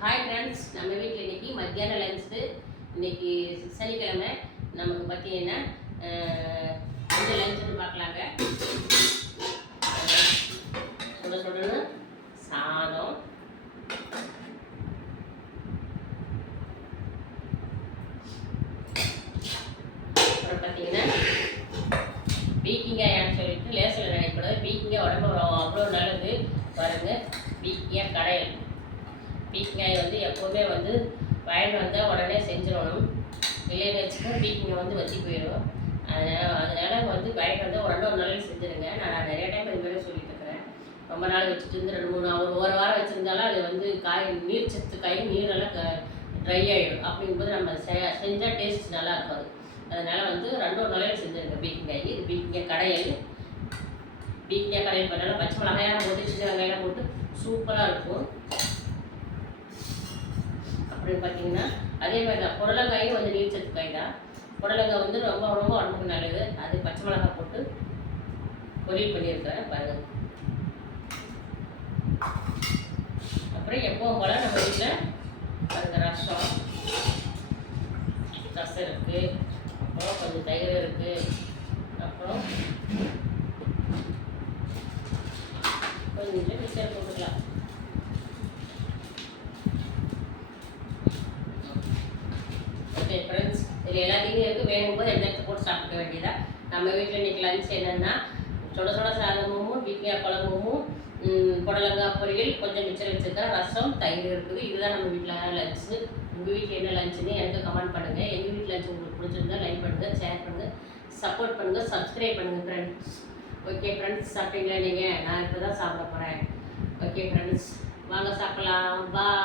Hi friends, நம்ம வீட்டில் இன்றைக்கி மத்தியான லன்ச்சு. இன்றைக்கி சனிக்கிழமை. நமக்கு பார்த்தீங்கன்னா இந்த லஞ்சுன்னு பார்க்கலாங்க. சுட சுடன்னு சாதம், அப்புறம் பார்த்தீங்கன்னா பீக்கிங்காயான்னு சொல்லிட்டு லேசில் நினைக்கூடாது. பீக்கிங்காய் உடம்பு அவ்வளோ நல்லது பாருங்கள். பீக்கிங்காய் கடையல். பீக்கிங்காய் வந்து எப்போவுமே வந்து வயல் வந்தால் உடனே செஞ்சிடணும். இல்லைன்னு வச்சுக்கோ பீக்கிங்காய் வந்து வற்றி போயிடும். அதனால் வந்து வயல் வந்து உடனே ஒரு நாளைக்கு செஞ்சுருங்க. நான் நிறைய டைம் இது மாதிரி சொல்லிட்டு இருக்கிறேன். ரொம்ப நாள் வச்சுட்டு இருந்து 2-3 ஒரு வாரம் வச்சுருந்தாலும் அது வந்து நீர் சத்து நீரெல்லாம் ட்ரை ஆகிடும். அப்படிங்கும்போது நம்ம செஞ்சால் டேஸ்ட் நல்லா இருக்காது. அதனால் வந்து 2 நாளைக்கு செஞ்சுருங்க பீக்கிங்காய். இது பீக்கிங்காய் கடையல். பீக்கிங்காய் கடையல் பண்ணாலும் பச்சை மிளகாயெல்லாம் போட்டு சின்ன வெங்காயெல்லாம் போட்டு சூப்பராக இருக்கும். அப்படின்னு பார்த்தீங்கன்னா அதே மாதிரி தான் புடலங்காயும் வந்து நீர்ச்சத்து காய் தான். புடலங்காய் வந்து ரொம்ப ரொம்ப உடம்புக்கு நல்லது. அது பச்சை மிளகாய் போட்டு பொரியல் பண்ணியிருக்கிறேன் பாருங்கள். அப்புறம் எப்பவும் போல் நம்ம வீட்டில் பாருங்கள் ரசம் இருக்குது. அப்புறம் கொஞ்சம் தயிர் இருக்குது. அப்புறம் கொஞ்சம் மிக்சர் போட்டுக்கலாம். ஓகே ஃப்ரெண்ட்ஸ், இதில் எல்லாத்தையும் இருக்குது. வேணும்போது எண்ணெய் போட்டு சாப்பிட வேண்டியதான். நம்ம வீட்டில் இன்றைக்கி லஞ்ச் என்னென்னா சுட சுட சாதமும் பீக்கிங்காய் குழம்பும் புடலங்காய் பொரியல், கொஞ்சம் மிச்சம் வச்சுருக்கேன், ரசம், தயிர் இருக்குது. இதுதான் நம்ம வீட்டில் லஞ்சு. உங்கள் வீட்டில் என்ன லஞ்சுன்னு எனக்கு கமெண்ட் பண்ணுங்கள். எங்கள் வீட்டில் லஞ்ச் உங்களுக்கு பிடிச்சிருந்தா லைக் பண்ணுங்கள், ஷேர் பண்ணுங்கள், சப்போர்ட் பண்ணுங்கள், சப்ஸ்கிரைப் பண்ணுங்கள் ஃப்ரெண்ட்ஸ். ஓகே ஃப்ரெண்ட்ஸ், சாப்பிட்டீங்களா நீங்கள்? நான் இப்போ தான் சாப்பிட போகிறேன். ஓகே ஃப்ரெண்ட்ஸ், வாங்க சாப்பிட்லாம். பாய்.